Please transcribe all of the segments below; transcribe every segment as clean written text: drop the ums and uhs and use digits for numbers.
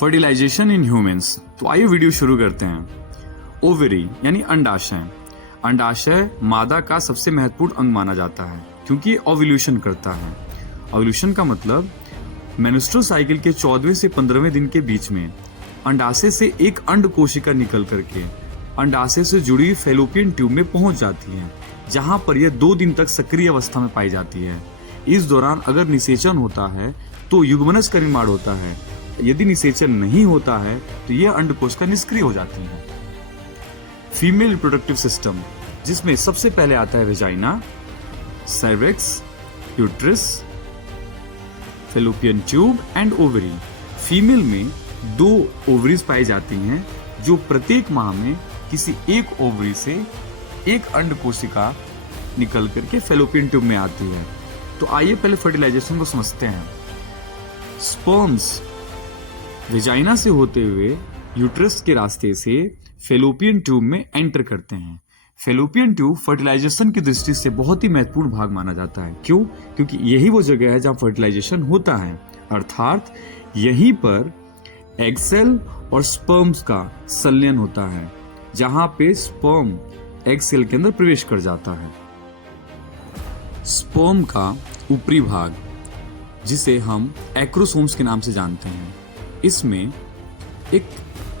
Fertilisation in humans. तो आइए video शुरू करते हैं। ओवरी यानी अंडाशय। अंडाशय मादा का सबसे महत्वपूर्ण अंग माना जाता है क्योंकि ओव्यूलेशन करता है। ओव्यूलेशन का मतलब मेंस्ट्रुअल साइकिल के 14वें से 15वें दिन के बीच में अंडाशय से एक अंड कोशिका निकल करके अंडाशय से जुड़ी फैलोपियन ट्यूब में पहुंच जाती है, जहां पर यह 2 दिन तक सक्रिय अवस्था में पाई जाती है। इस दौरान अगर निषेचन होता है तो युग्मनज का निर्माण होता है। यदि निषेचन नहीं होता है तो यह अंडकोशिका निष्क्रिय हो जाती है। फीमेल रिप्रोडक्टिव सिस्टम, जिसमें सबसे पहले आता है vagina, cervix, uterus, fallopian tube and ovary. Female में 2 ओवरीज पाई जाती हैं जो प्रत्येक माह में किसी एक ओवरी से एक अंड कोशिका निकल करके फैलोपियन ट्यूब में आती है। तो आइए पहले फर्टिलाइजेशन को समझते हैं। स्पर्म्स वेजाइना से होते हुए यूट्रस के रास्ते से फैलोपियन ट्यूब में एंटर करते हैं। फैलोपियन ट्यूब फर्टिलाइजेशन की दृष्टि से बहुत ही महत्वपूर्ण भाग माना जाता है। क्यों? क्योंकि यही वो जगह है जहां फर्टिलाइजेशन होता है, अर्थात यहीं पर एग सेल और स्पर्म्स का संलयन होता है, जहां पे स्पर्म एग सेल के अंदर प्रवेश कर जाता है। स्पर्म का ऊपरी भाग, जिसे हम एक्रोसोम्स के नाम से जानते हैं, इसमें एक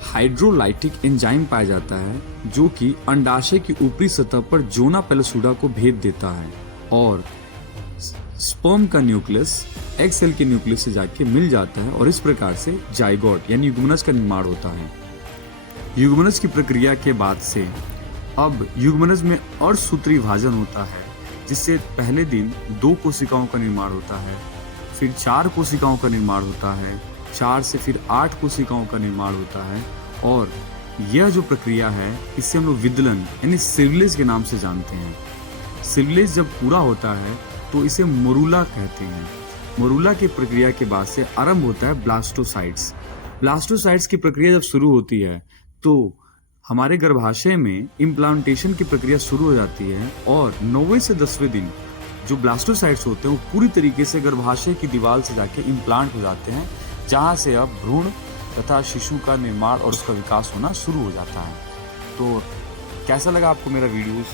हाइड्रोलाइटिक एंजाइम पाया जाता है जो कि अंडाशय की ऊपरी सतह पर जोना पेलोसुडा को भेद देता है और स्पर्म का न्यूक्लियस एग सेल के न्यूक्लियस से जाके मिल जाता है और इस प्रकार से जाइगोट यानी युग्मनज का निर्माण होता है। युग्मनज की प्रक्रिया के बाद से अब युग्मनज में अर्धसूत्री विभाजन होता है, जिससे पहले दिन 2 कोशिकाओं का निर्माण होता है, फिर 4 कोशिकाओं का निर्माण होता है, 4 से फिर 8 कोशिकाओं का निर्माण होता है। और यह जो प्रक्रिया है इसे हम लोग विदलन यानी सिवलेज के नाम से जानते हैं। सिवलेज जब पूरा होता है तो इसे मोरूला कहते हैं। मोरूला की प्रक्रिया के बाद से आरंभ होता है ब्लास्टोसाइट्स। ब्लास्टोसाइट्स की प्रक्रिया जब शुरू होती है तो हमारे गर्भाशय में इम्प्लांटेशन की प्रक्रिया शुरू हो जाती है और 9वें से 10वें दिन जो ब्लास्टोसाइट्स होते हैं वो पूरी तरीके से गर्भाशय की दीवार से जाके इम्प्लांट हो जाते हैं, जहां से अब भ्रूण तथा शिशु का निर्माण और उसका विकास होना शुरू हो जाता है। तो कैसा लगा आपको मेरा वीडियोस?